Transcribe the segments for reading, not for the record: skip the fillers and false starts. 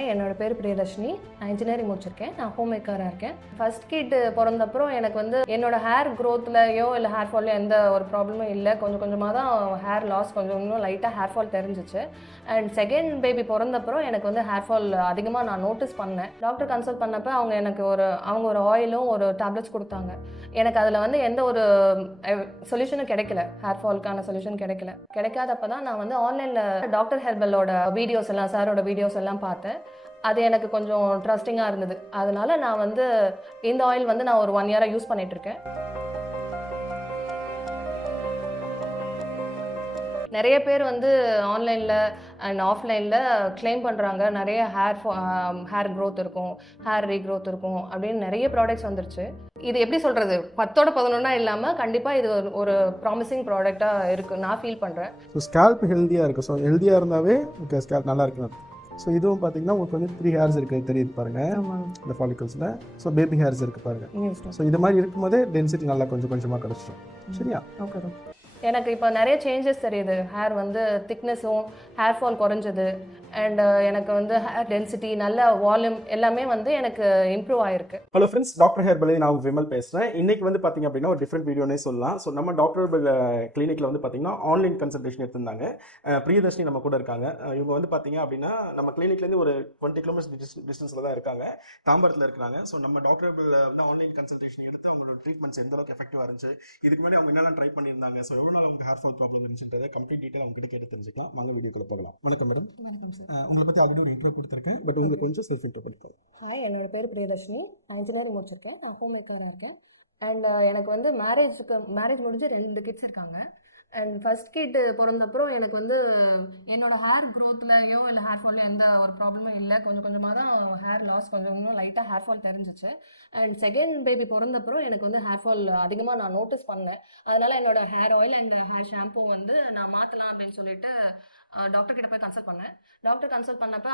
Hi, என்னோட பேர் பிரியதர்ஷினி. நான் இன்ஜினியரிங் முடிச்சிருக்கேன். நான் ஹோம் மேக்கராக இருக்கேன். ஃபர்ஸ்ட் கிட் பிறந்தப்பறம் எனக்கு வந்து என்னோட ஹேர் க்ரோத்லையோ இல்லை ஹேர் ஃபால்லையோ எந்த ஒரு ப்ராப்ளமும் இல்லை. கொஞ்சம் கொஞ்சமாக தான் ஹேர் லாஸ், கொஞ்சம் இன்னும் லைட்டாக ஹேர் ஃபால் தெரிஞ்சிச்சு. அண்ட் செகண்ட் பேபி பிறந்தப்பறம் எனக்கு வந்து ஹேர் ஃபால் அதிகமாக நான் நோட்டீஸ் பண்ணேன். டாக்டர் கன்சல்ட் பண்ணப்போ அவங்க ஒரு ஆயிலும் ஒரு டேப்லெட்ஸ் கொடுத்தாங்க. எனக்கு அதில் வந்து எந்த ஒரு சொல்யூஷனும் கிடைக்கல. ஹேர் ஃபால்க்கான சொல்யூஷன் கிடைக்காதப்போ தான் நான் வந்து ஆன்லைனில் டாக்டர் ஹெர்பலோட வீடியோஸ் எல்லாம், சாரோட வீடியோஸ் எல்லாம் பார்த்தேன். அது எனக்கு கொஞ்சம் ட்ரஸ்டிங்காக இருந்தது. அதனால நான் வந்து இந்த ஆயில் வந்து நான் ஒரு 1 இயராக யூஸ் பண்ணிகிட்ருக்கேன். நிறைய பேர் வந்து ஆன்லைனில் அண்ட் ஆஃப்லைனில் கிளைம் பண்ணுறாங்க, நிறைய ஹேர் க்ரோத் இருக்கும், ஹேர் ரீக்ரோத் இருக்கும் அப்படின்னு நிறைய ப்ராடக்ட்ஸ் வந்துருச்சு. இது எப்படி சொல்கிறது, 10ஓட 11 இல்லாமல் கண்டிப்பாக இது ஒரு ப்ராமிசிங் ப்ராடக்டாக இருக்குது நான் ஃபீல் பண்ணுறேன். ஸோ ஸ்கேல்ப் ஹெல்த்தியாக இருக்குது. ஸோ ஹெல்த்தியாக இருந்தாவே உங்களுக்கு ஸ்கேல்ப் நல்லா இருக்கணும். ஸோ இதுவும் பார்த்தீங்கன்னா உங்களுக்கு வந்து 3 ஹேர்ஸ் இருக்குது தெரியுது பாருங்கள் இந்த ஃபாலிகல்ஸில். ஸோ பேபி ஹேர்ஸ் இருக்குது பாருங்கள். ஸோ இது மாதிரி இருக்கும்போதே டென்சிட்டி நல்லா கொஞ்சம் கொஞ்சமாக கிடச்சிடும். சரியா? ஓகே. எனக்கு இப்போ நிறைய சேஞ்சஸ் தெரியுது. ஹேர் வந்து திக்னஸும் ஹேர் ஃபால் குறைஞ்சது. அண்ட் எனக்கு வந்து ஹேர் டென்சிட்டி, நல்ல வால்யூம் எல்லாமே வந்து எனக்கு இம்ப்ரூவ் ஆயிருக்கு. ஹலோ ஃப்ரெண்ட்ஸ், டாக்டர் ஹெர்பல் நான் விமல் பேசுகிறேன். இன்றைக்கி வந்து பார்த்திங்க அப்படின்னா ஒரு டிஃப்ரெண்ட் வீடியோனே சொல்லலாம். ஸோ நம்ம டாக்டர் ஹெர்பல் கிளினிக்கில் வந்து பார்த்திங்கன்னா ஆன்லைன் கன்சல்டேஷன் எடுத்திருந்தாங்க. பிரியதர்ஷினி நம்ம கூட இருக்காங்க. இவங்க வந்து பார்த்திங்க அப்படின்னா நம்ம கிளினிக்லேருந்து ஒரு 20 கிலோமீட்டர்ஸ் டிஸ்டன்ஸில் தான் இருக்காங்க, தாம்பரத்தில் இருக்கிறாங்க. ஸோ நம்ம டாக்டர் ஹெர்பல் வந்து ஆன்லைன் கன்சல்டேஷன் எடுத்து அவங்களோட ட்ரீட்மெண்ட்ஸ் எந்த அளவுக்கு எஃபெக்டிவாக இருந்துச்சு, இதுக்கு முன்னாடி அவங்க என்னெல்லாம் ட்ரை பண்ணியிருந்தாங்க, ஸோ எவ்வளோ நாள் அவங்க ஹேர் ஃபால் ப்ராப்ளம் இருந்துச்சுன்றதை கம்ப்ளீட் டீட்டெயில் அவங்க கிட்ட கேட்டு தெரிஞ்சுக்கலாம். வாங்க வீடியோக்குள்ள போகலாம். வணக்கம் மேடம். வணக்கம் சார். உங்களை பற்றி ஆல்ரெடி ஒரு இன்ட்ரோ கொடுத்துருக்கேன், பட் உங்களுக்கு கொஞ்சம் செல்ஃப் இன்ட்ரோ பண்ணிக்கலாம். ஹாய், என்னோட பேர் பிரியதர்ஷினி. நான் இன்ஜினியரிங் முடிச்சிருக்கேன். நான் ஹோம் மேக்கராக இருக்கேன். அண்ட் எனக்கு வந்து மேரேஜ் முடிஞ்சு 2 கிட்ஸ் இருக்காங்க. அண்ட் ஃபர்ஸ்ட் கிட் பிறந்தப்பறம் எனக்கு வந்து என்னோட ஹேர் க்ரோத்லையோ இல்லை ஹேர் ஃபால்லையோ எந்த ஒரு ப்ராப்ளமும் இல்லை. கொஞ்சம் கொஞ்சமாக தான் ஹேர் லாஸ், கொஞ்சம் இன்னும் லைட்டாக ஹேர் ஃபால் தெரிஞ்சிச்சு. அண்ட் செகண்ட் பேபி பிறந்தப்பறம் எனக்கு வந்து ஹேர் ஃபால் அதிகமாக நான் நோட்டீஸ் பண்ணேன். அதனால் என்னோட hair oil and hair shampoo வந்து நான் மாற்றலாம் அப்படின்னு சொல்லிட்டு டாக்டர் கிட்ட போய் கன்சல்ட் பண்ணேன். டாக்டர் கன்சல்ட் பண்ணப்போ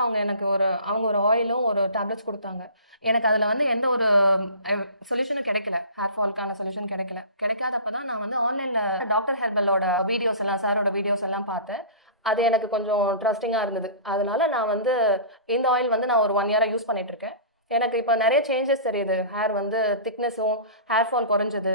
அவங்க ஒரு ஆயிலும் ஒரு டேப்லெட்ஸ் கொடுத்தாங்க. எனக்கு அதில் வந்து எந்த ஒரு சொல்யூஷனும் கிடைக்கல. ஹேர் ஃபால்க்கான சொல்யூஷன் கிடைக்காதப்போ தான் நான் வந்து ஆன்லைனில் டாக்டர் ஹெர்பலோட வீடியோஸ் எல்லாம், சாரோட வீடியோஸ் எல்லாம் பார்த்தேன். அது எனக்கு கொஞ்சம் ட்ரஸ்டிங்காக இருந்தது. அதனால நான் வந்து இந்த ஆயில் வந்து நான் ஒரு 1 இயராக யூஸ் பண்ணிகிட்ருக்கேன். எனக்கு இப்போ நிறைய சேஞ்சஸ் தெரியுது. ஹேர் வந்து திக்னஸும் ஹேர் ஃபால் குறைஞ்சது.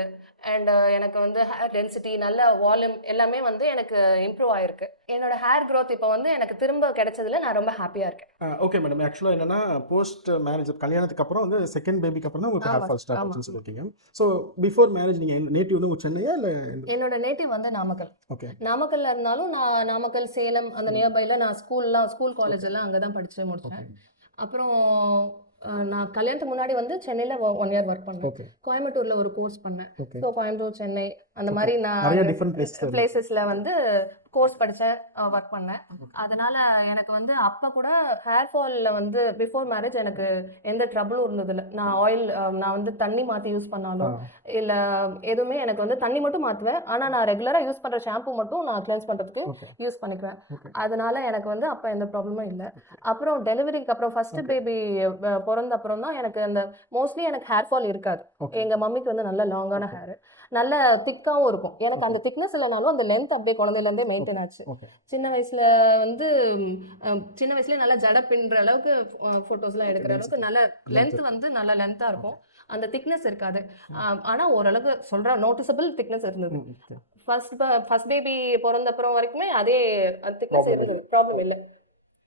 அண்ட் எனக்கு வந்து ஹேர் டென்சிட்டி, நல்ல வால்யூம் எல்லாமே வந்து எனக்கு இம்ப்ரூவ் ஆயிருக்கு. என்னோட ஹேர் க்ரோத் இப்போ வந்து எனக்கு திரும்ப கிடைச்சதுல நான் ரொம்ப ஹாப்பியாக இருக்கேன். Okay madam. ஆக்சுவலாக என்னன்னா போஸ்ட் மேரேஜ் கல்யாணத்துக்கு அப்புறம் வந்து செகண்ட் பேபிக்கு அப்புறம் தான் உங்களுக்கு ஹேர் ஃபால் ஸ்டார்ட் ஆச்சுன்னு சொல்லியிருக்கீங்க. ஸோ பிஃபோர் மேரேஜ் நீங்கள் நேட்டிவ் வந்து உங்கள் சென்னையா இல்லை? என்னோட நேட்டிவ் வந்து நாமக்கல். ஓகே. நாமக்கல்ல இருந்தாலும் நான் நாமக்கல், சேலம் அந்த நியர்பைல நான் ஸ்கூல் காலேஜ் எல்லாம் அங்கே தான் படித்து முடித்தேன். அப்புறம் நான் கல்யாணத்துக்கு முன்னாடி வந்து சென்னையில் 1 இயர் ஒர்க் பண்ணேன். கோயம்புத்தூரில் ஒரு கோர்ஸ் பண்ணேன். ஸோ கோயம்புத்தூர், சென்னை அந்த மாதிரி நான் பிளேசஸில் வந்து கோர்ஸ் படித்தேன், ஒர்க் பண்ணேன். அதனால் எனக்கு வந்து அப்போ கூட ஹேர் ஃபாலில் வந்து பிஃபோர் மேரேஜ் எனக்கு எந்த ட்ரபிளும் இருந்ததில்லை. நான் வந்து தண்ணி மாற்றி யூஸ் பண்ணாலும் இல்லை எதுவுமே, எனக்கு வந்து தண்ணி மட்டும் மாற்றுவேன். ஆனால் நான் ரெகுலராக யூஸ் பண்ணுற ஷாம்பு மட்டும் நான் கிளென்ஸ் பண்ணுறதுக்கு யூஸ் பண்ணிக்குவேன். அதனால் எனக்கு வந்து அப்போ எந்த ப்ராப்ளமும் இல்லை. அப்புறம் டெலிவரிக்கு அப்புறம் ஃபஸ்ட்டு பேபி பிறந்த அப்புறம் தான் எனக்கு அந்த மோஸ்ட்லி எனக்கு ஹேர் ஃபால் இருக்காது. எங்கள் மம்மிக்கு வந்து நல்ல லாங்கான ஹேர், நல்ல திக்காகவும் இருக்கும். எனக்கு அந்த திக்னஸ் இல்லைனாலும் அந்த லென்த் அப்படியே குழந்தையிலேருந்தே மெயின்டைன் ஆச்சு. சின்ன வயசுல நல்லா ஜட பின்னுற அளவுக்கு ஃபோட்டோஸ்லாம் எடுக்கிற அளவுக்கு நல்ல லென்த் வந்து நல்ல லென்த்தாக இருக்கும். அந்த திக்னஸ் இருக்காது. ஆனால் ஓரளவுக்கு சொல்கிற நோட்டிசபிள் திக்னஸ் இருந்தது. ஃபர்ஸ்ட் பேபி பிறந்தப்புறம் வரைக்குமே அதே திக்னஸ் இருந்தது, ப்ராப்ளம் இல்லை.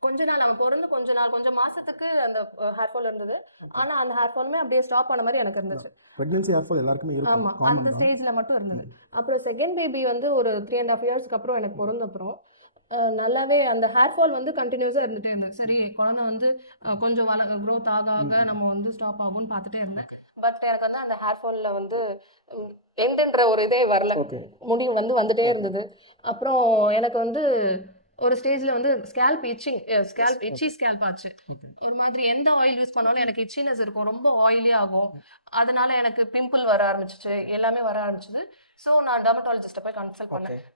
கொஞ்சம் மாசத்துக்கு அந்த ஹேர் ஃபால் இருந்தது. ஆனா அந்த ஹேர் ஃபாலுமே அப்படியே ஸ்டாப் பண்ண மாதிரி எனக்கு இருந்துச்சு. பிரெக்னன்சி ஹேர் ஃபால் எல்லாருக்குமே இருக்கும். ஆமா, அந்த ஸ்டேஜ்ல மட்டும் இருந்தது. அப்புறம் செகண்ட் பேபி வந்து ஒரு 3.5 இயர்ஸ்க்கு அப்புறம் எனக்கு பிறந்தப்புறம் நல்லாவே அந்த ஹேர் ஃபால் வந்து கண்டினியூஸாக இருந்துகிட்டே இருந்தது. சரி, குழந்தை வந்து கொஞ்சம் க்ரோத் ஆக நம்ம வந்து ஸ்டாப் ஆகும்னு பார்த்துட்டே இருந்தேன். பட் எனக்கு வந்து அந்த ஹேர் ஃபாலில் வந்து எண்டுன்ற ஒரு இதே வரல, முடிவு வந்து வந்துட்டே இருந்தது. அப்புறம் எனக்கு வந்து ஒரு ஸ்டேஜில் வந்து ஸ்கேல்ப் இச்சி ஸ்கேல்ப் ஆச்சு. ஒரு மாதிரி எந்த ஆயில் யூஸ் பண்ணாலும் எனக்கு இச்சினஸ் இருக்கும், ரொம்ப ஆயிலி ஆகும். அதனால எனக்கு பிம்பிள் வர ஆரம்பிச்சிச்சு, எல்லாமே வர ஆரம்பிச்சது. ஸோ நான் டெர்மட்டாலஜிஸ்ட்டை போய்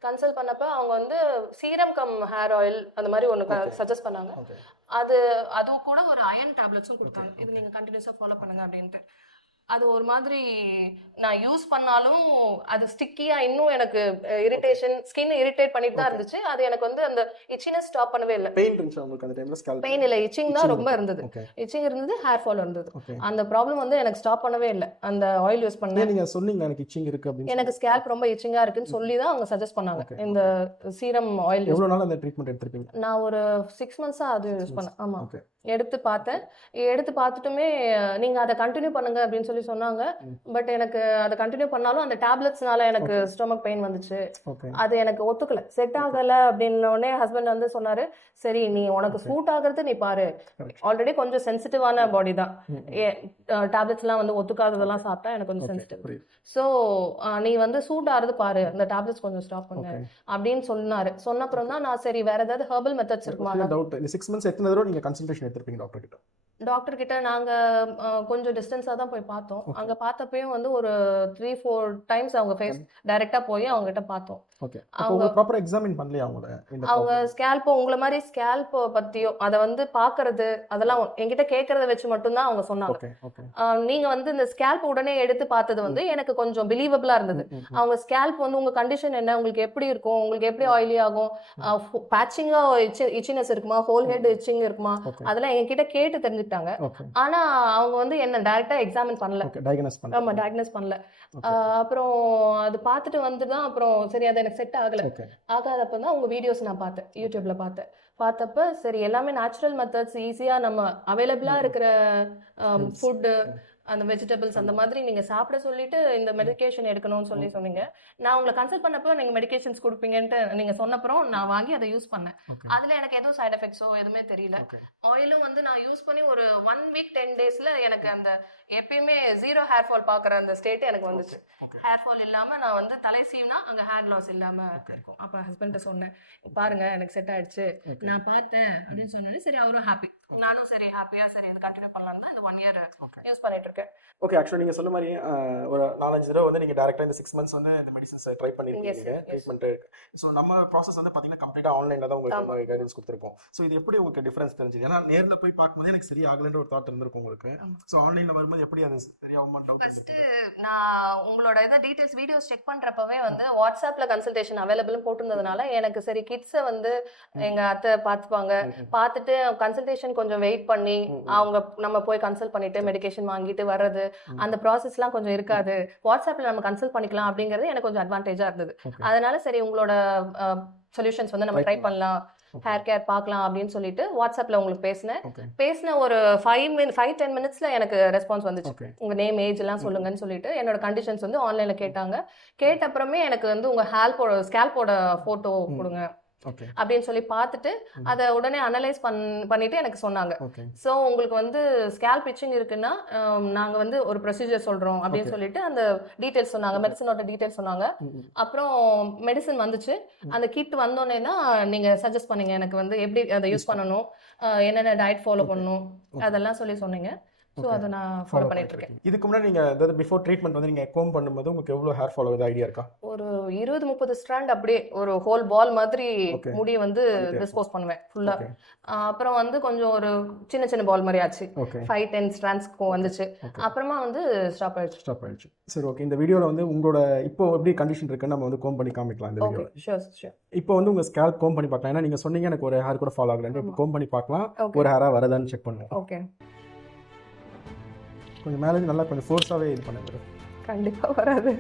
கன்சல்ட் பண்ணப்போ அவங்க வந்து சீரம் கம் ஹேர் ஆயில் அந்த மாதிரி ஒன்று சஜஸ்ட் பண்ணாங்க. அதுவும் கூட ஒரு அயன் டேப்லெட்ஸும் கொடுத்தாங்க. இது நீங்கள் கண்டினியூஸாக ஃபாலோ பண்ணுங்க அப்படின்ட்டு. அது ஒரு மாதிரி நான் யூஸ் பண்ணாலும் அது ஸ்டிக்கியா இன்னும் எனக்கு இரிட்டேஷன், ஸ்கின் இரிட்டேட் பண்ணிட்டு தான் இருந்துச்சு. அது எனக்கு வந்து அந்த இச்சினஸ் ஸ்டாப் பண்ணவே இல்லை. பெயின் இருந்துச்சு உங்களுக்கு அந்த டைம்ல? ஸ்கேல்ப் பெயின் இல்லை, இச்சிங் தான் ரொம்ப இருக்கு. இருந்தது. ஓகே இச்சிங் இருந்தது, ஹேர் ஃபால் இருந்தது. ஓகே. அந்த ப்ராப்ளம் வந்து எனக்கு ஸ்டாப் பண்ணவே இல்லை. அந்த ஆயில் யூஸ் பண்ண நீங்க சொன்னீங்க எனக்கு இச்சிங் இருக்கு அப்படின்னு எனக்கு ஸ்கேல்ப் ரொம்ப இச்சிங்கா இருக்குன்னு சொல்லி தான் அவங்க சஜஸ்ட் பண்ணாங்க Okay, இந்த சீரம் ஆயில். எவ்வளவு நாள் அந்த ட்ரீட்மெண்ட் எடுத்திருப்பீங்க? நான் ஒரு 6 months அது யூஸ் பண்ணேன். ஆமா, ஓகே எடுத்து பார்த்தேன். எடுத்து பார்த்துட்டுமே நீங்க அதை கண்டினியூ பண்ணுங்க அப்படின்னு சொல்லி சொன்னாங்க. பட் எனக்கு அதை கண்டினியூ பண்ணாலும் அந்த டேப்லெட்ஸ்னால எனக்கு ஸ்டொமக் பெயின் வந்துச்சு. ஓகே அது எனக்கு ஒத்துக்கல, செட் ஆகல. அப்படின்னோடனே ஹஸ்பண்ட் வந்து சொன்னாரு, சரி நீ உனக்கு சூட் ஆகுறது நீ பாரு. Correct. ஆல்ரெடி கொஞ்சம் சென்சிட்டிவான பாடி தான். டேப்லெட்ஸ்லாம் வந்து ஒத்துக்காததெல்லாம் சாப்பிட்டா எனக்கு கொஞ்சம் சென்சிட்டிவ். புரியுது. ஸோ நீ வந்து சூட் ஆகுறது பாரு, அந்த டேப்லெட்ஸ் கொஞ்சம் ஸ்டாப் பண்ணு ஓகே. அப்படின்னு சொன்னாரு. சொன்ன அப்புறம் தான் நான் சரி வேற ஏதாவது ஹெர்பல் மெத்தட்ஸ் இருக்குமா. டவுட், இந்த 6 months எத்தனை தடவை நீங்க கன்சல்டேஷன் எடுத்திருப்பீங்க டாக்டர் கிட்ட? டாக்டர் கிட்ட நாங்க கொஞ்சம் டிஸ்டன்ஸா தான் போய் பார்த்தோம். அங்க பார்த்தப்பயும் வந்து ஒரு 3-4 டைம்ஸ் அவங்க ஃபேஸ் டைரக்டா போய் அவங்க கிட்ட பார்த்தோம். ஓகே. அவங்க ப்ராப்பரா எக்ஸாமின் பண்ணலையா அவங்கள? அவங்க ஸ்கேல்போ உங்களை மாதிரி ஸ்கேல்போ பத்தியோ அதை வந்து பாக்குறது அதெல்லாம் என்கிட்ட கேட்கறத வச்சு மட்டும்தான் அவங்க சொன்னாங்க. Okay okay. நீங்க வந்து இந்த ஸ்கேல்ப் உடனே எடுத்து பார்த்தது வந்து எனக்கு கொஞ்சம் பிலீவபிளா இருந்தது. அவங்க ஸ்கேல்ப் வந்து உங்க கண்டிஷன் என்ன, உங்களுக்கு எப்படி இருக்கும், உங்களுக்கு எப்படி ஆயிலி ஆகும், பேட்சிங்கா இச்சினஸ் இருக்குமா, ஹோல் ஹெட் இச்சிங் இருக்குமா, அதெல்லாம் என்கிட்ட கேட்டு தெரிஞ்சுக்கிட்டாங்க. ஓகே. ஆனா அவங்க வந்து என்ன டைரக்டா எக்ஸாமின் பண்ணல. ஓகே, டயக்னோஸ் பண்ணல. ஆமா, டயக்னோஸ் பண்ணல. அப்புறம் அது பார்த்துட்டு வந்து தான் அப்புறம் சரி அது எனக்கு செட் ஆகல. ஓகே. ஆகாதப்ப தான் உங்க வீடியோஸ் நான் பார்த்தேன், யூடியூப்ல பார்த்தப்ப சரி எல்லாமே நேச்சுரல் மெத்தட்ஸ், ஈஸியா நம்ம அவைலபிளா இருக்கிற ஃபுட்டு, அந்த வெஜிடபிள்ஸ் அந்த மாதிரி நீங்க சாப்பிட சொல்லிட்டு இந்த மெடிகேஷன் எடுக்கணும்னு சொல்லி சொன்னீங்க. நான் உங்களை கன்சல்ட் பண்ணப்போ நீங்க மெடிகேஷன்ஸ் கொடுப்பீங்கன்ட்டு நீங்க சொன்னப்புறம் நான் வாங்கி அதை யூஸ் பண்ணேன். அதுல எனக்கு எதுவும் சைடு எஃபெக்ட்ஸோ எதுவுமே தெரியல. ஆயிலும் வந்து நான் யூஸ் பண்ணி ஒரு 1 week 10 daysல எனக்கு அந்த எப்பயுமே 0 ஹேர் ஃபால் பாக்குற அந்த ஸ்டேட் எனக்கு வந்துச்சு. ஹேர் ஃபால் இல்லாம நான் வந்து தலை சீவினா அங்க ஹேர் லாஸ் இல்லாம இருக்கும். அப்ப ஹஸ்பண்ட சொன்னேன், பாருங்க எனக்கு செட் ஆயிடுச்சு, நான் பார்த்தேன் அப்படின்னு சொன்னேன். சரி அவரும் ஹாப்பி, நானும் சரி ஹாப்பியா சரி இது கண்டினியூ பண்ணலாம் தான் இந்த 1 year யூஸ் பண்ணிட்டு இருக்கேன். ஓகே. ஆக்சுவலி நீங்க சொன்ன மாதிரி ஒரு 4-5 தடவை வந்து நீங்க டைரக்டா இந்த 6 months வந்து இந்த மெடிசன்ஸ் ட்ரை பண்ணிருக்கீங்க, ட்ரீட்மெண்ட். சோ நம்ம ப்ராசஸ் வந்து பாத்தீங்கன்னா கம்ப்ளீட்டா ஆன்லைன்ல தான் உங்களுக்கு கைடன்ஸ் கொடுத்திருப்போம். சோ இது எப்படி உங்களுக்கு டிஃபரன்ஸ் தெரிஞ்சது? ஏன்னா நேர்ல போய் பார்க்கும்போது எனக்கு சரி ஆகலன்ற ஒரு தாட் இருந்திருக்கும் உங்களுக்கு. சோ ஆன்லைன்ல வரும்போது எப்படி அது சரியாகுமா டவுட்? ஃபர்ஸ்ட் நான் உங்களோட இத டீடைல்ஸ் வீடியோஸ் செக் பண்றப்பவே வந்து வாட்ஸ்அப்ல கன்சல்டேஷன் அவைலபிள் போட்டிருந்ததுனால எனக்கு சரி கிட்ஸை வந்து எங்க அத்தை பார்த்துப்பாங்க, பார்த்துட்டு கன்சல்டேஷன் கொஞ்சம் வெயிட் பண்ணி அவங்க நம்ம போய் கன்சல்ட் பண்ணிட்டு மெடிகேஷன் வாங்கிட்டு வர்றது அந்த ப்ராசஸ்லாம் கொஞ்சம் இருக்காது, வாட்ஸ்அப்ல நம்ம கன்சல்ட் பண்ணிக்கலாம் அப்படிங்கிறது எனக்கு கொஞ்சம் அட்வான்டேஜா இருந்தது. அதனால சரி உங்களோட சொல்யூஷன்ஸ் வந்து நம்ம ட்ரை பண்ணலாம், ஹேர் கேர் பார்க்கலாம் அப்படின்னு சொல்லிட்டு வாட்ஸ்அப்ல உங்களுக்கு பேசின ஒரு 5-10 minutesல எனக்கு ரெஸ்பான்ஸ் வந்துச்சு. உங்க நேம் ஏஜ் எல்லாம் சொல்லுங்கன்னு சொல்லிட்டு என்னோட கண்டிஷன்ஸ் வந்து ஆன்லைன்ல கேட்டாங்க. கேட்ட அப்புறமே எனக்கு வந்து உங்க ஸ்கேல்போட போட்டோ கொடுங்க அப்படின்னு சொல்லி பார்த்துட்டு அதை உடனே அனலைஸ் பண்ணிட்டு எனக்கு சொன்னாங்க. ஸோ உங்களுக்கு வந்து ஸ்கேல்ப் இச்சிங் இருக்குன்னா நாங்க வந்து ஒரு ப்ரொசீஜர் சொல்றோம் அப்படின்னு சொல்லிட்டு அந்த டீடைல்ஸ் சொன்னாங்க, மெடிசனோட டீடைல்ஸ் சொன்னாங்க. அப்புறம் மெடிசன் வந்துச்சு. அந்த கிட் வந்தோடனே தான் நீங்க சஜஸ்ட் பண்ணீங்க எனக்கு வந்து எப்படி அதை யூஸ் பண்ணணும், என்னென்ன டயட் ஃபாலோ பண்ணணும் அதெல்லாம் சொன்னீங்க. ஸோ அதை நான் ஃபாலோ பண்ணிட்டு இருக்கேன். இதுக்கு முன்னாடி நீங்க அதாவது பிஃபோர் ட்ரீட்மெண்ட் வந்து நீங்க கோம் பண்ணும்போது உங்களுக்கு எவ்வளவு ஹேர் ஃபால் ஆகுது ஐடியா இருக்கா? ஒரு 20-30 ஸ்ட்ராண்ட் அப்படியே ஒரு ஹோல் பால் மாதிரி முடி வந்து டிஸ்போஸ் பண்ணுவேன் ஃபுல்லா. அப்புறம் வந்து கொஞ்சம் ஒரு சின்ன பால் மாதிரி ஆச்சு, 5-10 ஸ்ட்ராண்ட்ஸ்க்கு வந்துச்சு. அப்புறமா வந்து ஸ்டாப் ஆயிடுச்சு. சரி ஓகே. இந்த வீடியோல வந்து உங்களோட இப்போ எப்படி கண்டிஷன் இருக்குன்னு நம்ம வந்து கோம் பண்ணி காமிக்கலாம் இந்த வீடியோல. ஷூர். இப்போ வந்து உங்க ஸ்கேல்ப் கோம் பண்ணி பார்க்கலாம். ஏன்னா நீங்க சொன்னீங்க எனக்கு ஒரு ஹேர் கூட ஃபால் ஆகலன்னு. இப்போ கோம் பண்ணி பார்க்கலாம், ஒரு ஹேரா வரதான்னு செக் பண்ணுவோம். ஓகே. கொஞ்சம் மேலே நல்லா கொஞ்சம் ஃபோர்ஸாவே இது பண்ணுங்க. கண்டிப்பா வராது.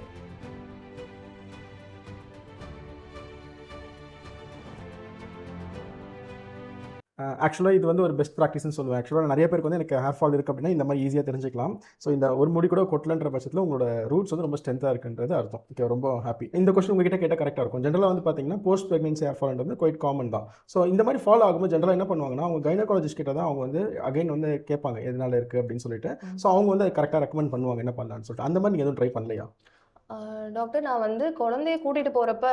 ஆக்சுவலாக இது வந்து ஒரு பெஸ்ட் ப்ராக்டிஸ்னு சொல்லுவேன். ஆக்சுவலாக நிறைய பேருக்கு வந்து எனக்கு ஹேர் ஃபால் இருக்குது அப்படின்னா இந்த மாதிரி ஈஸியாக தெரிஞ்சிக்கலாம். ஸோ இந்த ஒரு முடி கூட கொட்டலன்ற பட்சத்தில் உங்களோட ரூட்ஸ் வந்து ரொம்ப ஸ்ட்ரென்த்தாக இருக்குன்றது அர்த்தம். ஓகே, ரொம்ப ஹாப்பி. இந்த கொஸ்டின் உங்ககிட்ட கேட்டால் கரெக்டாக இருக்கும். ஜென்ரலாக வந்து பார்த்தீங்கன்னா போஸ்ட் ப்ரெக்னன்சி ஹேர் ஃபால் வந்து குவைட் காமன் தான். ஸோ இந்த மாதிரி ஃபாலோ ஆகும்போது ஜென்ரலாக என்ன பண்ணுவாங்கன்னா அவங்க கைனகாலஜிஸ்ட் கிட்ட தான் அவங்க வந்து அகைன் வந்து கேட்பாங்க எதனால இருக்குது அப்படின்னு சொல்லிட்டு. ஸோ அவங்க வந்து கரெக்டாக ரெக்கமெண்ட் பண்ணுவாங்க என்ன பண்ணலான்னு சொல்லிட்டு. அந்த மாதிரி நீங்கள் எதுவும் ட்ரை பண்ணலையா? டாக்டர், நான் வந்து குழந்தைய கூட்டிட்டு போறப்ப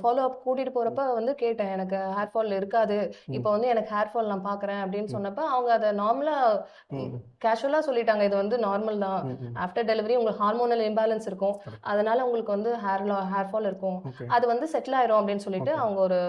ஃபாலோ அப் கூட்டிட்டு போறப்ப வந்து கேட்டேன், எனக்கு ஹேர் ஃபால் இருக்காது, இப்போ வந்து எனக்கு ஹேர் ஃபால் நான் பாக்குறேன் அப்படின்னு சொன்னப்ப அவங்க அதை நார்மலா கேஷுவலா சொல்லிட்டாங்க, இது வந்து நார்மல் தான், ஆஃப்டர் டெலிவரி உங்களுக்கு ஹார்மோனல் இம்பேலன்ஸ் இருக்கும், அதனால உங்களுக்கு வந்து ஹேர் ஃபால் இருக்கும், அது வந்து செட்டில் ஆயிரும் அப்படின்னு சொல்லிட்டு அவங்க ஒரு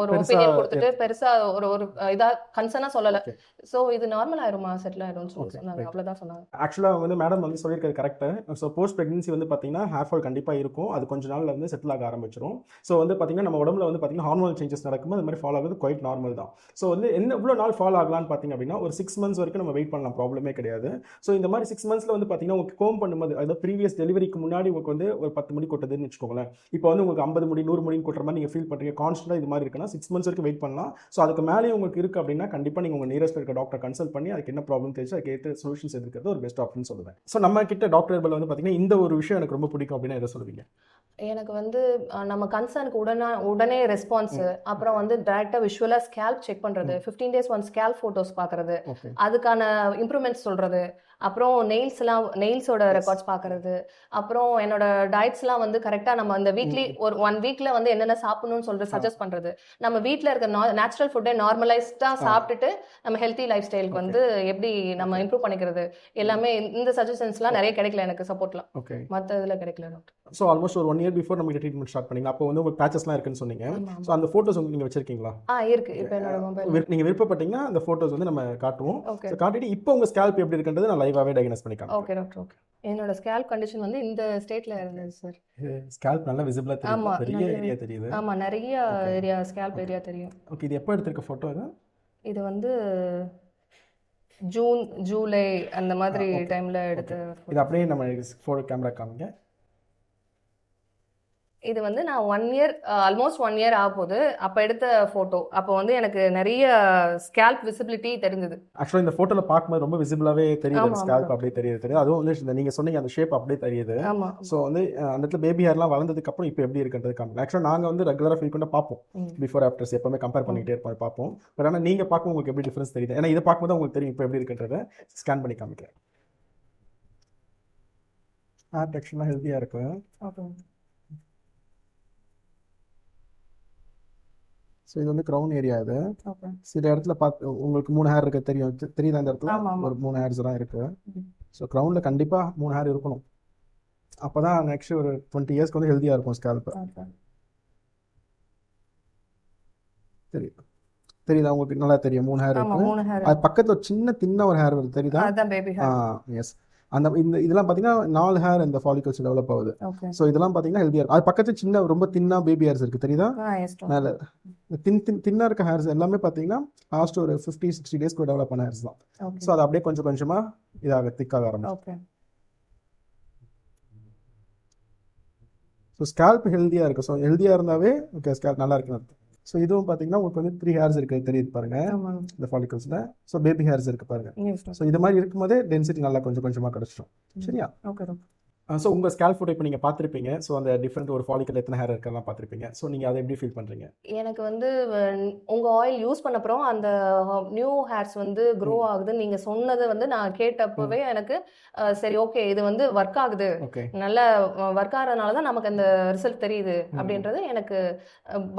ஒரு பெருசா ஒப்பீனியன் கொடுத்துட்டு பெருசா ஒரு ஒரு இதா கன்சர்னா சொல்லல. ஓகே. சோ இது நார்மல் ஆயிருமா, செட்டில் ஆயிரும்னு சொல்லி ஓகே, சொன்னாங்க. ரைட். அவ்வளவுதான் சொன்னாங்க. ஆக்சுவலாக வந்து மேடம் வந்து சொல்லியிருக்கிறது கரெக்டு. ஸோ போஸ்ட் ப்ரெக்னன்சி வந்து பார்த்தீங்கன்னா ஹேர் ஃபால் கண்டிப்பாக இருக்கும். அது கொஞ்ச நாள்ல வந்து செட்டில் ஆக ஆரம்பிச்சிடும். ஸோ வந்து பார்த்தீங்கன்னா நம்ம உடம்புல வந்து பார்த்தீங்கன்னா ஹார்மோனல் சேஞ்சஸ் நடக்கும்போது அது மாதிரி ஃபால் ஆகுது குவைட் நார்மல் தான். ஸோ வந்து எவ்வளோ நாள் ஃபால் ஆகலாம்னு பார்த்தீங்க அப்படின்னா ஒரு 6 மந்த்ஸ் வரைக்கும் நம்ம வெயிட் பண்ணலாம், ப்ராப்ளமே கிடையாது. ஸோ இந்த மாதிரி 6 மந்த்ஸ்ல வந்து பார்த்தீங்கன்னா உங்களுக்கு கோம் பண்ணும்போது, அதாவது ப்ரீவியஸ் டெலிவரிக்கு முன்னாடி உங்களுக்கு வந்து ஒரு 10 முடி கொட்டுதுன்னு வச்சுக்கோங்களேன். இப்போ வந்து உங்களுக்கு 50 முடி 100 முடின்னு கொட்டுற மாதிரி நீங்கள் ஃபீல் பண்ணுறீங்க, கான்ஸ்டன்ட்டாக இது மாதிரி இருக்குன்னா 6 மந்த்ஸ் வரைக்கும் வெயிட் பண்ணலாம். ஸோ அதுக்கு மேலே உங்களுக்கு இருக்குது அப்படின்னா கண்டிப்பாக நீங்கள் உங்கள் நியரஸ்ட் இருக்க டாக்டர் கன்சல்ட் பண்ணி அதுக்கு என்ன ப்ராப்ளம் தெரிஞ்சு அதுக்கு ஏற்ற சொல்யூஷன்ஸ் எடுக்கிறது ஒரு பெஸ்ட் ஆப்ஷன் சொல்லுவேன். ஸோ நம்ம கிட்ட டாக்டர் ஹெர்பல் வந்து பார்த்தீங்கன்னா இந்த ஒரு விஷயம் எனக்கு ரொம்ப பிடிக்கும் அப்படின்னா எதை சொல்லுவீங்க? எனக்கு வந்து நம்ம கன்சர்னுக்கு உடனே ரெஸ்பான்ஸ், அப்புறம் வந்து டைரக்டா விஷுவலா ஸ்கேல்ப் செக் பண்றது, 15 days ஒன் ஸ்கேல்ப் போட்டோஸ் பாக்குறது, ஓகே. அதுக்கான இம்ப்ரூவ்மெண்ட்ஸ் சொல்றது, அப்புறம் நெயில்ஸோட ரெக்கார்ட்ஸ் பாக்குறது, அப்புறம் என்னோட டயட்ஸ்லாம் வந்து கரெக்டா நம்ம அந்த வீக்லி ஒரு 1 வீக்ல வந்து என்னென்ன சாப்பிடணும்னு சொல்றது சஜஸ்ட் பண்றது. நம்ம வீட்ல இருக்க நேச்சுரல் ஃபுட்டை நார்மலைஸ்டா சாப்பிட்டுட்டு நம்ம ஹெல்த்தி லைஃப் ஸ்டைலுக்கு வந்து எப்படி நம்ம இம்ப்ரூவ் பண்ணிக்கிறது, எல்லாமே இந்த சஜஷன்ஸ்லாம் நிறைய கிடைக்கல எனக்கு சப்போர்ட்லாம். ஓகே. மற்ற இதில் கிடைக்கல டாக்டர். ஸோ ஆல்மோஸ்ட் ஒரு 1 இயர் பிஃபோர் நம்ம ட்ரீட்மெண்ட் ஸ்டார்ட் பண்ணீங்க. அப்போ வந்து உங்களுக்கு பேச்சஸ்லாம் இருக்குன்னு சொன்னீங்க. ஆமா, ஸோ அந்த ஃபோட்டோஸ் உங்களுக்கு நீங்கள் வச்சிருக்கீங்களா? இருக்கு. இப்போ என்னோட மொபைல். நீங்கள் விருப்பப்பட்டீங்கன்னா அந்த ஃபோட்டோஸ் வந்து நம்ம காட்டுவோம். ஓகே. ஸோ காட்டிட்டு இப்போ உங்கள் ஸ்கேல்ப் எப்படி இருக்குன்றது நான் லைவாகவே டயக்னோஸ் பண்ணிக்கலாம். Okay doctor. ஓகே. என்னோட ஸ்கேல்ப் கண்டிஷன் வந்து இந்த ஸ்டேட்ல இருந்தது சார். ஸ்கேல்ப் நல்லா விசிபிளாக தெரியுது, ஆமா, பெரிய நல்ல ஏரியா தெரியுது. ஆமா, நிறைய ஏரியா ஸ்கேல்ப் ஏரியா தெரியும். ஓகே. இது எப்போ எடுத்திருக்க ஃபோட்டோ இது? இது வந்து ஜூன், ஜூலை அந்த மாதிரி ஓகே. டைம்ல எடுத்த இது அப்படியே நம்ம ஃபோட்டோ கேமரா காமிங்க. இது வந்து நான் 1 இயர் ஆல்மோஸ்ட் 1 இயர் ஆக போகுது. அப்போ எடுத்த ஃபோட்டோ. அப்போ வந்து எனக்கு நிறைய ஸ்கேல்ப் விசிபிலிட்டி தெரிஞ்சது. ஆக்சுவலாக இந்த ஃபோட்டோவில் பார்க்கும்போது ரொம்ப விசிபிளாகவே தெரியுது, ஆமா, ஸ்கேல்ப் ஆமா. அப்படியே தெரியுது. அதுவும் வந்து நீங்கள் சொன்னீங்க அந்த ஷேப் அப்படியே தெரியுது. ஆமா. ஸோ வந்து அந்த இடத்துல பேபி ஹேர்லாம் வளர்ந்ததுக்கு அப்புறம் இப்போ எப்படி இருக்குன்றது காமிங்க. ஆக்சுவலாக நாங்கள் வந்து ரெகுலராக ஃபீல் பண்ண பார்ப்போம், பிஃபோர் ஆஃப்டர்ஸ் எப்பவுமே கம்பேர் பண்ணிக்கிட்டே இருப்போம், பார்ப்போம். பட் ஆனால் நீங்கள் பார்க்கும் உங்களுக்கு எப்படி டிஃபரன்ஸ் தெரியுது? ஏன்னா இதை பார்க்கும்போது உங்களுக்கு தெரியும் இப்போ எப்படி இருக்குன்றதை ஸ்கேன் பண்ணி காமிக்கிறேன். ஹேர் டெக்ஸ்சர்லாம் ஹெல்த்தியாக இருக்கு. ஓகே. ஸோ இது வந்து க்ரௌன் ஏரியா. இது ஓகே. சில இடத்துல பார்த்து உங்களுக்கு 3 ஹேர் இருக்க தெரியுதா? இந்த இடத்துல ஆமா, ஆமா. ஒரு 3 ஹேர்ஸ் தான் இருக்கு. ஸோ க்ரௌனில் கண்டிப்பாக 3 ஹேர் இருக்கணும். அப்போ தான் நெக்ஸ்ட் ஒரு 20 இயர்ஸ்க்கு வந்து ஹெல்த்தியாக இருக்கும் ஸ்கேல்ப். ஓகே. தெரியுதா உங்களுக்கு? நல்லா தெரியும் 3 ஹேர் ஆமா, இருக்கு. 3 ஹேர். அது பக்கத்தில் ஒரு சின்ன ஒரு ஹேர் வருது, தெரியுதா? அதான் பேபி ஹேர். எஸ். இதெல்லாம் பார்த்தீங்கன்னா 4 ஹேர் இந்த ஃபாலிகல்ஸ் டெவலப் ஆகுது. ஓகே. ஸோ இதெல்லாம் பார்த்தீங்கன்னா ஹெல்த்தியாக இருக்கும். அது பக்கத்தில் ரொம்ப தின்னா பேபி ஹேர்ஸ் இருக்குது, தெரியுதா? Yes doctor. மேலே தின்னா இருக்க ஹேர்ஸ் எல்லாமே பார்த்தீங்கன்னா லாஸ்ட் ஒரு 50-60 டேஸ்க்கு டெவலப் பண்ண ஹேர்ஸ் தான். ஓகே. ஸோ அது அப்படியே கொஞ்சம் கொஞ்சமாக திக்காக ஆரம்பிச்சு. ஓகே. ஸோ ஸ்கேல்ப் ஹெல்த்தியாக இருக்குது. ஸோ ஹெல்த்தியாக இருந்தாவே ஓகே, ஸ்கேல்ப் நல்லா இருக்குன்னு அர்த்தம். ஸோ இதுவும் பார்த்தீங்கன்னா உங்களுக்கு வந்து 3 ஹேர்ஸ் இருக்குது, தெரியுது பாருங்க ஆமா. இந்த ஃபாலிகல்ஸில். ஸோ பேபி ஹேர்ஸ் இருக்குது பாருங்க. Yes doctor. ஸோ இது மாதிரி இருக்கும்போதே டென்சிட்டி நல்லா கொஞ்சம் கொஞ்சமாக கிடச்சிடும். சரியா? Okay doctor. ஸோ உங்கள் ஸ்கேல்ப் ஃபோட்டோ இப்போ நீங்கள் பார்த்துருப்பீங்க. ஸோ அந்த டிஃப்ரெண்ட் ஒரு ஃபாலிக்கல் எத்தனை ஹேர் இருக்கெல்லாம் பார்த்துருப்பீங்க. ஸோ நீங்கள் அதை எப்படி ஃபீல் பண்ணுறீங்க? எனக்கு வந்து உங்கள் ஆயில் யூஸ் பண்ண அப்புறம் அந்த நியூ ஹேர்ஸ் வந்து க்ரோ ஆகுதுன்னு நீங்கள் சொன்னது வந்து நான் கேட்டப்பவே எனக்கு சரி ஓகே இது வந்து ஒர்க் ஆகுது, ஓகே, நல்ல ஒர்க் ஆகிறதுனால தான் நமக்கு அந்த ரிசல்ட் தெரியுது அப்படின்றது எனக்கு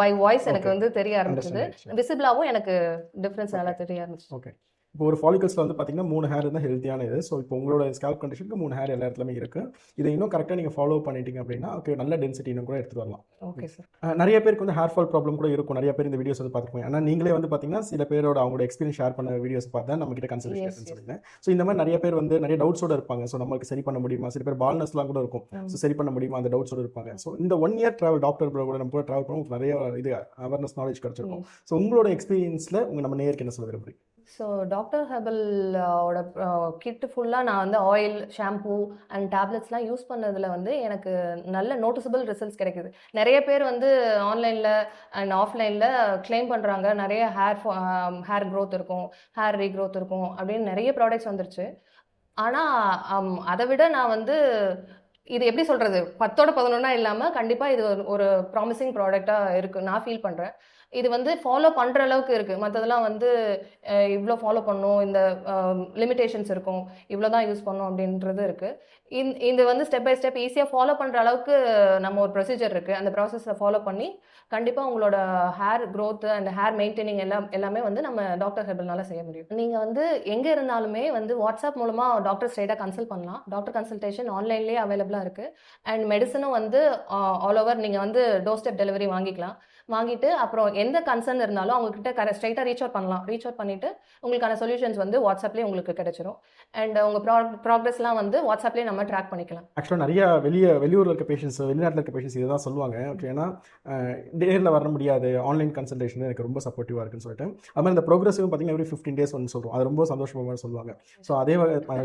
பை வாய்ஸ் எனக்கு வந்து தெரிய ஆரம்பிச்சது. விசிபிளாகவும் எனக்கு டிஃப்ரென்ஸ் நல்லா தெரிய ஆரம்பிச்சு. ஓகே. இப்போ ஒரு ஃபாலிகல்ஸில் வந்து பார்த்தீங்கன்னா 3 ஹேர் தான் ஹெல்த்தியான இது. ஸோ இப்போ உங்களோட ஸ்கேல்ப் கண்டிஷனுக்கு 3 ஹேர் எல்லா இடத்துலையுமே இருக்குது. இதை இன்னும் கரெக்டாக நீங்கள் ஃபாலோ பண்ணிட்டீங்க அப்படின்னா ஓகே, நல்ல டென்சிட்டி இன்னும் கூட எடுத்துகிட்டு வரலாம். Okay sir. நிறைய பேருக்கு வந்து ஹேர் ஃபால் ப்ராப்ளம் கூட இருக்கும். நிறைய பேர் இந்த வீடியோஸ் வந்து பார்த்துருப்போம். ஆனால் நீங்களே வந்து பார்த்தீங்கன்னா சில பேரோட அவங்களோட எக்ஸ்பீரியன்ஸ் ஷேர் பண்ண வீடியோஸ் பார்த்தா நம்ம கிட்ட கன்சல்டேஷன் சொல்லுங்க. ஸோ இந்த மாதிரி நிறைய பேர் வந்து நிறைய டவுட்ஸோட இருப்பாங்க. ஸோ நம்மளுக்கு சரி பண்ண முடியுமா? சில பேர் பால்னஸ்லாம் கூட இருக்கும். ஸோ சரி பண்ண முடியுமா அந்த டவுட்ஸோட இருப்பாங்க. ஸோ இந்த 1 இயர் ட்ராவல் டாக்டர் கூட நம்ம கூட ட்ராவல் பண்ண நிறைய இது அவேர்னஸ் நாலேஜ் கிடச்சிருக்கும். ஸோ உங்களோட எக்ஸ்பீரியன்ஸில் நம்ம நேருக்கு என்ன சொல்ல விரும்புறீங்க? ஸோ டாக்டர் ஹெர்பலோட கிட் ஃபுல்லாக நான் வந்து ஆயில், ஷாம்பூ அண்ட் டேப்லெட்ஸ்லாம் யூஸ் பண்ணதில் வந்து எனக்கு நல்ல நோட்டிசபிள் ரிசல்ட்ஸ் கிடைக்குது. நிறைய பேர் வந்து ஆன்லைனில் அண்ட் ஆஃப்லைனில் கிளைம் பண்ணுறாங்க நிறைய ஹேர் க்ரோத் இருக்கும், ஹேர் ரீக்ரோத் இருக்கும் அப்படின்னு நிறைய ப்ராடக்ட்ஸ் வந்துருச்சு. ஆனால் அதை விட நான் வந்து இது எப்படி சொல்கிறது, 10ஓட 11 இல்லாமல் கண்டிப்பாக இது ஒரு ப்ராமிசிங் ப்ராடக்டாக இருக்குது நான் ஃபீல் பண்ணுறேன். இது வந்து ஃபாலோ பண்ணுற அளவுக்கு இருக்குது. மற்றதெல்லாம் வந்து இவ்வளோ ஃபாலோ பண்ணணும், இந்த லிமிட்டேஷன்ஸ் இருக்கும், இவ்வளோ தான் யூஸ் பண்ணணும் அப்படின்றது இருக்குது. இது வந்து ஸ்டெப் பை ஸ்டெப் ஈஸியாக ஃபாலோ பண்ணுற அளவுக்கு நம்ம ஒரு ப்ரொசீஜர் இருக்குது. அந்த ப்ராசஸை ஃபாலோ பண்ணி கண்டிப்பாக உங்களோட hair growth and hair maintaining எல்லாமே வந்து நம்ம டாக்டர் ஹெர்பல்னால செய்ய முடியும். நீங்கள் வந்து எங்கே இருந்தாலுமே வந்து வாட்ஸ்அப் மூலமாக டாக்டர் ஸ்ட்ரைட்டாக கன்சல்ட் பண்ணலாம். டாக்டர் கன்சல்டேஷன் ஆன்லைன்லேயே அவைலபிளாக இருக்குது. அண்ட் மெடிசனும் வந்து ஆல் ஓவர் நீங்கள் வந்து டோர் ஸ்டெப் டெலிவரி வாங்கிக்கலாம். வாங்கிட்டு அப்புறம் எந்த கன்சர்ன் இருந்தாலும் அவங்ககிட்ட ஸ்ட்ரைட்டாக ரீச் அவுட் பண்ணிட்டு உங்களுக்கான சொல்யூஷன்ஸ் வந்து வாட்ஸ்அப்லேயே உங்களுக்கு கிடைச்சிரும். அண்ட் உங்கள் ப்ராக்ரஸ்லாம் வந்து வாட்ஸ்அப்லேயே நம்ம ட்ராக் பண்ணிக்கலாம். ஆக்சுவலாக நிறைய வெளியூரில் இருக்க பேஷண்ட்ஸ், வெளிநாட்டில் இருக்க பேஷண்ட்ஸ் இதை தான் சொல்லுவாங்க. ஓகே, ஏன்னா நேரில் வர முடியாது, ஆன்லைன் கன்சல்டேஷன் எனக்கு ரொம்ப சப்போர்ட்டிவாக இருக்குன்னு சொல்லிட்டு. அது மாதிரி இந்த ப்ரோக்ரஸிவும் பார்த்தீங்கன்னா எவ்ரி 15 days ஒன்று சொல்கிறோம். அது ரொம்ப சந்தோஷமாக சொல்லுவாங்க. ஸோ அதே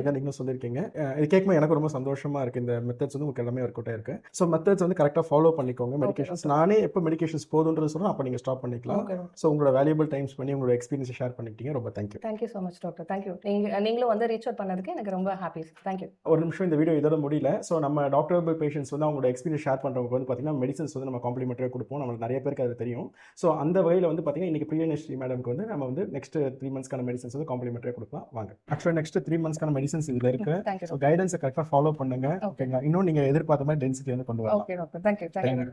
தான் நீங்களும் சொல்லியிருக்கீங்க. இது கேட்கும்போது எனக்கு ரொம்ப சந்தோஷமாக இருக்குது. இந்த மெத்தட்ஸ் வந்து உங்களுக்கு எல்லாமே ஒர்க் அவுட் ஆயிருக்கு. ஸோ மெத்தட்ஸ் வந்து கரெக்டாக ஃபாலோ பண்ணிக்கோங்க. மெடிகேஷன்ஸ் நானே எப்போ மெடிகேஷன்ஸ் போதுன்றது சொல்கிறேன், அப்போ நீங்கள் ஸ்டாப் பண்ணிக்கலாம். ஸோ உங்களோட வேல்யூபிள் டைம்ஸ் பண்ணி உங்களோட எக்ஸ்பீரியன்ஸை ஷேர் பண்ணிக்கிட்டீங்க. ரொம்ப thank you. Thank you so much doctor. Thank you. நீங்களும் வந்து ரீச் அவுட் பண்ணதுக்கு எனக்கு ரொம்ப ஹாப்பி. தேங்க்யூ. ஒரு நிமிஷம், இந்த வீடியோ இதோட முடியல. ஸோ நம்ம டாக்டரபிள் பேஷண்ட்ஸ் வந்து அவங்களோட எக்ஸ்பீரியன்ஸ் ஷேர் பண்ணுறவங்க வந்து பார்த்தீங்கன்னா மெடிசன்ஸ் வந்து நம்ம காம்ப்ளிமெண்ட்டாக கொடுப்போம். நம்மளுக்கு நிறைய பேருக்கு அது தெரியும். ஸோ அந்த வகையில் வந்து பார்த்தீங்கன்னா இன்றைக்கி பிரியதர்ஷினி மேடம்க்கு வந்து நம்ம வந்து நெக்ஸ்ட் 3 monthsக்கான மெடிசன்ஸ் வந்து காம்ப்ளிமெண்ட்டாக கொடுக்கலாம். வாங்க. ஆக்சுவலாக நெக்ஸ்ட் 3 monthsக்கான மெடிசன்ஸ் இதில் இருக்குது. தேங்க்யூ. ஸோ கைடன்ஸை கரெக்டாக ஃபாலோ பண்ணுங்க. ஓகேங்களா? இன்னும் நீங்கள் எதிர்பார்த்த மாதிரி டென்சிட்டி வந்து கொண்டு வரலாம். Okay doctor. தேங்க்யூ.